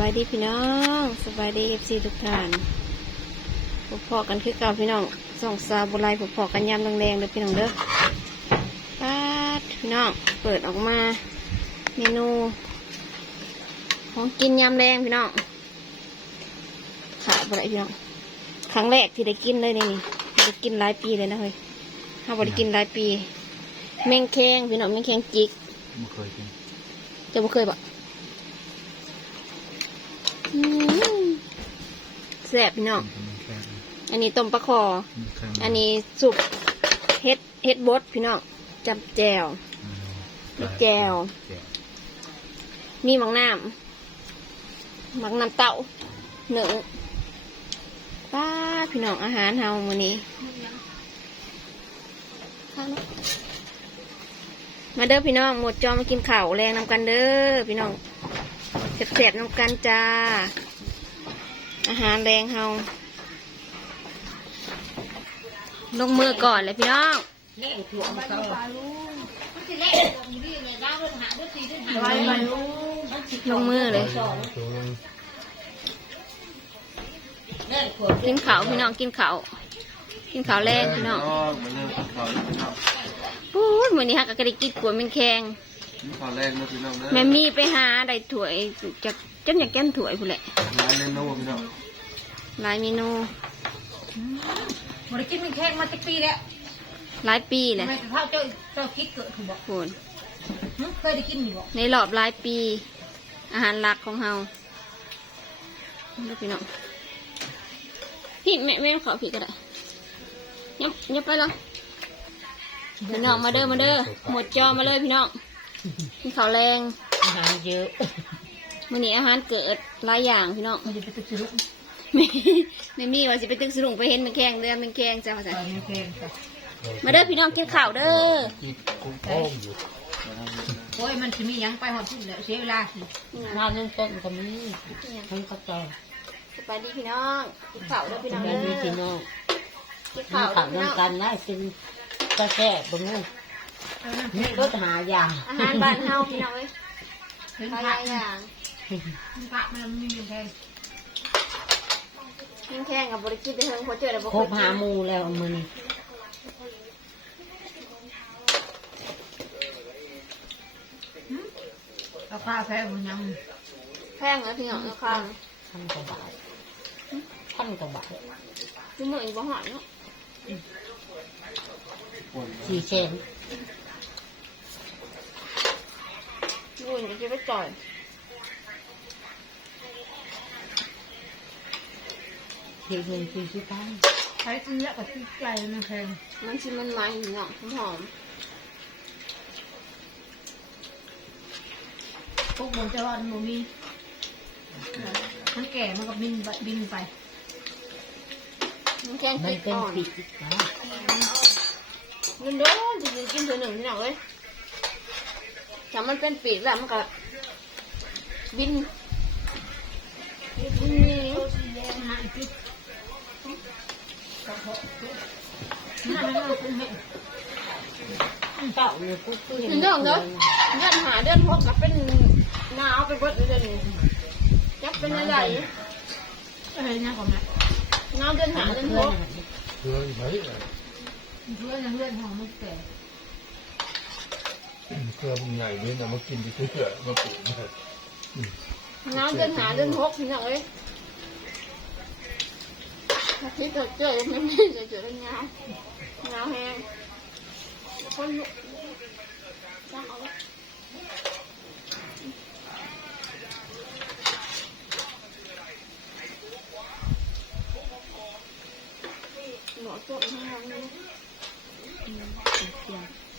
บายดีพี่น้องสบายดีเอฟซีทุกท่านพบพอกันคือเก่าพี่น้องส่องซาบุไรพบพอกันยามแรงๆเด้อพี่น้องเด้อป้าดพี่น้องเปิดออกมาเมนูของกินยามแรงพี่น้องขาบุไรพี่น้องครั้งแรกที่ได้กินเลยนี่นี่ได้กินหลายปีเลยนะเฮ้ยถ้าบ่ได้กินหลายปี แมงแคงพี่น้องแมงแคงจิกไม่เคยกินจะบ่เคยบอก แซ่บพี่น้องมันแค่อันนี้ต้มปลาคอมันแค่อันนี้สุกเฮ็ดเฮ็ดบดพี่น้องจับแจวมีแจ่วแจ่วมีหมังน้ำหมังน้ำเต้าหนึ่งป้าดพี่น้องอาหารเฮามื้อนี้มาเด้อพี่น้องหมดจอมากินข้าวแรงนำกันเด้อพี่น้อง เผ็ดๆนำกันจ้า อาหารแรงเฮาลงมือก่อนเลยพี่น้องลงมือเลยกินข้าวพี่น้องกินข้าวกินข้าวแรงพี่น้องมาเริ่มกินข้าวแล้วพี่น้องพูดมือนี้ฮะก็ได้กินกวนเป็นแข็งกิ นข้าวแรกนะพี่น้องนะแม่มีไปหาได้ถ้วยจากจนอยากแก้มถ้วยพูนแหละร้านเล่นโน่พี่น้องหลายเมนูบริกินมันแค่มาตั้งปีแล้วหลายปีเลยไม่เท่าเจ้าเจ้าคิดเกิดถูกบอกพูนหึเคยได้กินอยู่บอกในรอบหลายปี อาหารหลักของเฮาดูพี่น้องพี่แม่แม่ขอพี่ก็ได้ยับยับไปแล้วพี่น้องมาเด้อมาเด้อหมดจอมาเลยพี่น้อง กินข้าวแรงอาหารเยอะมื้อนี้อาหารเกิดหลายอย่างพี่น้องมันจะไปตึกสรุปไม่ไม่มีว่าสิไปตึกสรุงไปเห็นมันแข้งเดือนมันแข้งจ้าตจ้ะอนนี้แพงค่ะมาเด้อพี่น้องกินข้าวเด้อกินกุ้งโป้งอยู่โอ้ยมันจะมีหยังไปหอดที่เหลือเสียเวลาสิน้ำนึ่งต้นก็มีทั้งกระจายสบายดีพี่น้องกินข้าวเด้อพี่น้องแบเด้บนี้พี่อน้องกินมาข้าวขัเด้อบพี่น้องน้ำกันนะกินกระแทกบาง นู้นนี่ก็หายาอาหารบ้านเฮาพี่น้องเอ้ยถึงหพลาระยอย่างถึงพระมันมีอยู่แพงมันแข้งกับบริกินไปเฮิงพอเจอแล้วบ่ครบเคยหาหมูแล้วมันราคาแพงมันยังแพงแล้วพี่น้องราคาพันกว่าบาทพันกว่าบาทคือมื้อนี้บ่ฮอดเนาะป่นสี่เชน มื้อนี้ไปจ่อยสี่เงินสี่สิบพันใช้ซื้อเยอะกว่าที่ไกลมันแพงมันสิมันมันพี่น้องหอมพวกมันจะว่ามันมีมันแก่มันก็บินบินไปมันแข้งติดเป็นอ่อนปีกนโดนจะกินเท่าหนึ่งพี่น้องเอ้ย ถ้ามันเป็นปีกแล้วมันก็บินบินนี่อีกทีนั่นนั่นเนเห็ดเต่าเนี่ยกูคือเห็นเดือนเนาะเดือนหาเดือนหกก็เป็นหนาวไปเบิดเลยเดือนจักเป็นอะไรอะไรนี่ยก่อนนะหนาวเดือนหาเดือนหกเพื่อนเพื่อนเพื่อนหอมมันแก่ เครือมันใหญ่ด้วยนะมากินดิเพื่อมาปลูกนะหนาวเดือนหาเดือนหกพี่น้องเอ้ยถ้าคิดเกิดเจอไม่ม่จะเจอหนาวหนาวแห้งคนลุกจักเอาหนอตัวอีกทางนึงปิ้งเลยอะ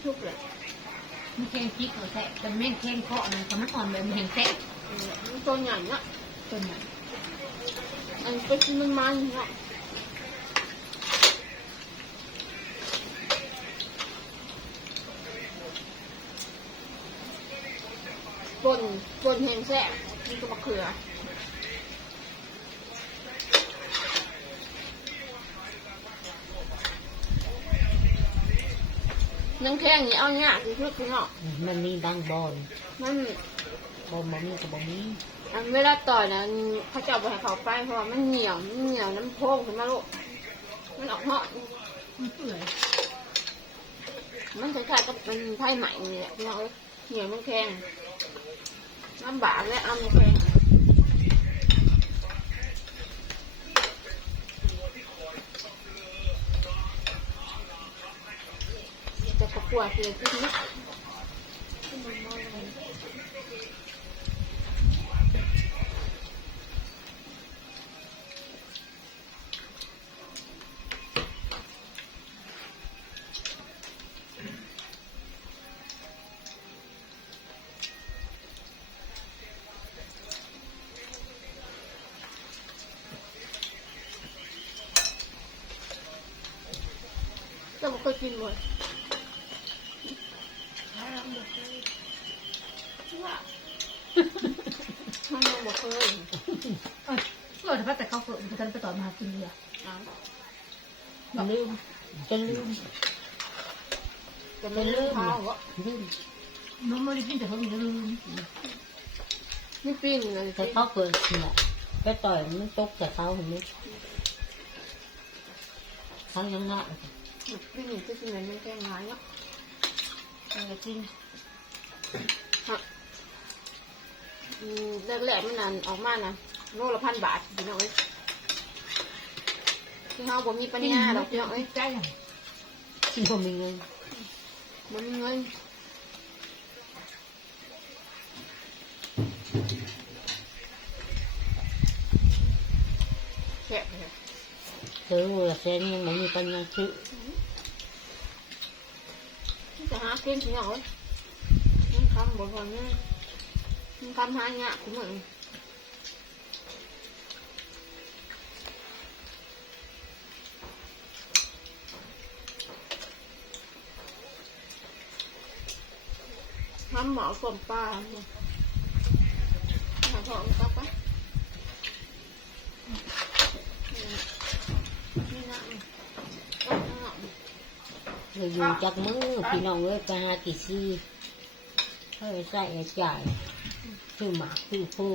ไม่ทุกเลยมันแข็งพริกเหรอแท้แต่แม่งแข็งเคาะนะแต่มันอ่อนแบบมันแข็งแท้มันตัวใหญ่เนาะต้นใหญ่อันก็คือมันมันเนาะปนปนแห้งแซ่บนี่ก็มะเขือ นังแข้งนี่เอาเนี่ยคือคือคือเนาะมันมีบางบอนมันบ่บ่มีก็บ่มีอันเวลาต่อยนะเขาจะเอาไปให้เขาไปเพราะว่ามันเหนียวมันเหนียวน้ำโพงขึ้นมาลูกมันออกเหาะมันเปื่อยมันคล้ายๆกับเป็นไผ่ใหม่นี่แหละพี่น้องเอ้ยเหนียวมันแข็งลำบากและเอามันแข็ง จะประกวดเสียที่นี้เราไม่เคยกินเลยว่ามันยังบ่ เคยเออเปื่อยแต่เขาเปื่อยมันไปต่อมากินเลยเอาลืมจะลืมจะไม่ลือกเขาวะลืมน้องไม่ได้กินแต่เขาไม่ลืมนี่ปิ้งเลยแต่เขาเกิดเนี่ยไปต่อยมันตกแต่เขาเห็นไหมเขายังงะปิ้งที่กินมันแค่งานเนาะมันก็จริงฮะอืม แรกๆมันนั่นออกมานะโลละพันบาทพี่น้องเอ้ยที่เขาบ่มีปัญญาดอกพี่น้องเอ้ยใจอะที่บ่มีเงินบ่มีเงินแค่เลยซื้อวัวเส้นยังไม่มีปัญญาซื้อจะหากินพี่น้องเอ้ยมันคำบ่พอเนี่ย มันคำหายากคุณเหมือนทำหมอสมปลาเนี่ยหาทองก็ปะนี่นะเอาเอาเลยอยู่จากมือพี่น้องเอ้ยไปหากี่ซี่ให้ไปใส่ไอ้จ่าย ซื้อหมากซื้อผู้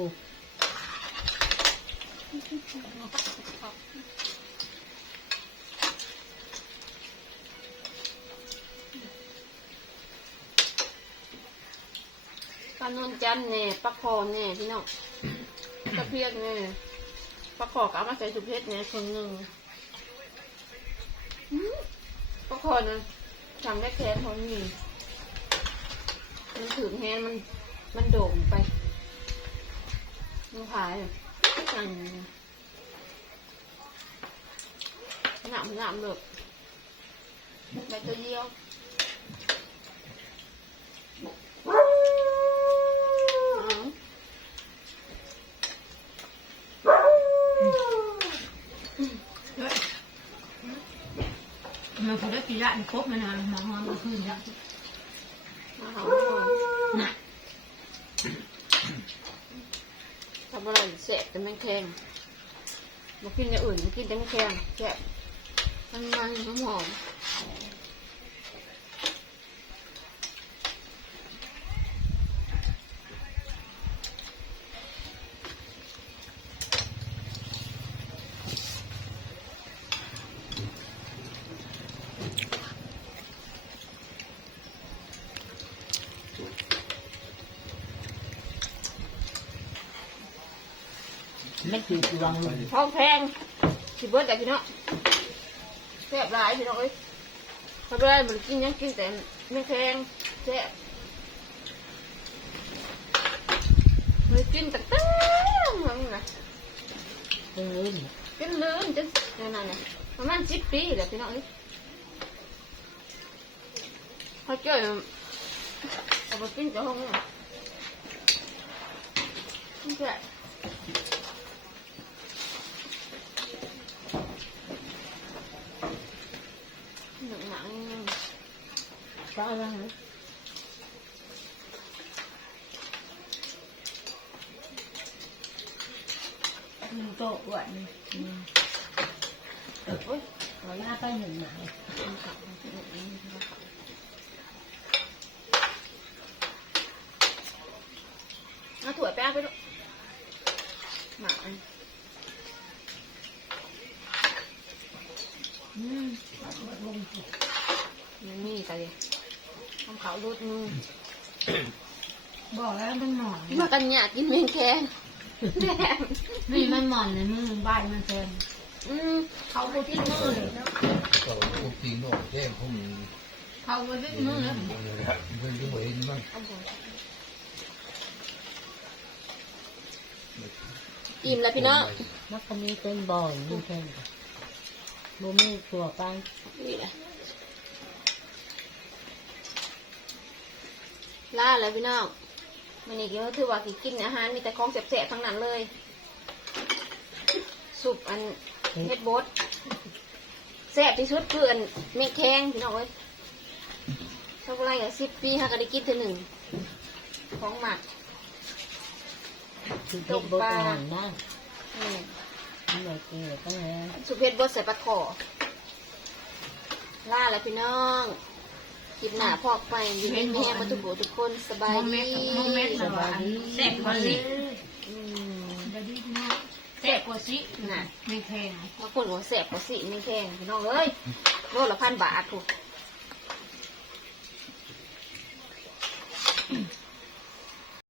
ปลานวลจันทร์เน่ปลาคอเน่พี่น้องตะเพียกเน่ปลาคอก็เอามาใส่สุเพชรเน่คนหนึ่งปลาคอนะสั่งได้แค่เท่านี้มันถึงแฮนมันมันโด่งไป มันขายอะสั่งหนามหนามเลยได้ตัวเดียวอ๋อ มันคงได้กี่ละครบมานานมองมองคืนละ มาหาหน่อย ทำอะไรเสร็จแต่ไม่แข็งมากินอย่างอื่นมากินแต่ไม่แข็งแค่มันมันหอม ไม่คือดวงเลยท้องแพงสิเบิร์ดแต่พี่น้องแซ่บหลายพี่น้องเอ้ยทำไรมันกินยังกินแต่ไม่แพงแซ่บมันกินแต่ตั้งมันนะเรื่องอื่นกินลืมจังอย่างนั้นนะประมาณสิบปีแหละพี่น้องเอ้ยเขาเจอเอาไปกินแต่ห้องนี่แซ่บหนังหนัง ก็อะไรนะมีโต๊ะอ้วนเออโอ๊ยขอลาไปหนึ่งหมายมาถั่วแป้งไปดูหมาอันอืมมันมีกันเลย ทำเขารูดมือบอกแล้วมันหมอนมากันหยาดกินเมงแคงแม่นี่มันหมอนในมือใบมันแทนอืมเขาไปที่มือเลยก็พวกตีนออกแก้มพวกมึงเขาไปที่มือแล้วเพื่อนก็เห็นบ้างอิ่มแล้วพี่น้องมันก็มีต้นบ่อยนี่แค่บ่มีตัวไปนี่แหละ ล่าเลยพี่น้องมันนี่ก็ถือว่าสิกินอาหารมีแต่ของแสบๆทั้งนั้นเลย สุปอันเม็ดบดแซ่บที่สุดคืออันเม็ดแข้งพี่น้องเอ้ยชอบอะไรอะสิบปีฮะก็ได้กินเทีหนึ่ง ของหมักคือเก็บบดอ่อนนะอืมนี่แหละเกลือก็แล้วสุเพชรบดใส่ปลาขอล่าแล้วพี่น้อง คลิปหน้าพอกไปอยู่ในแม่มาทุกคนทุกคนสบายโมเมดีนต์โมเมนต์แบบว่าแสบกว่าสิอืมเดี๋ยวดีพี่น้องแสบกว่าสิน่ะไม่แพงบางคนก็แสบกว่าสิไม่แพงพี่น้องเอ้ยโลละพันบาทถูก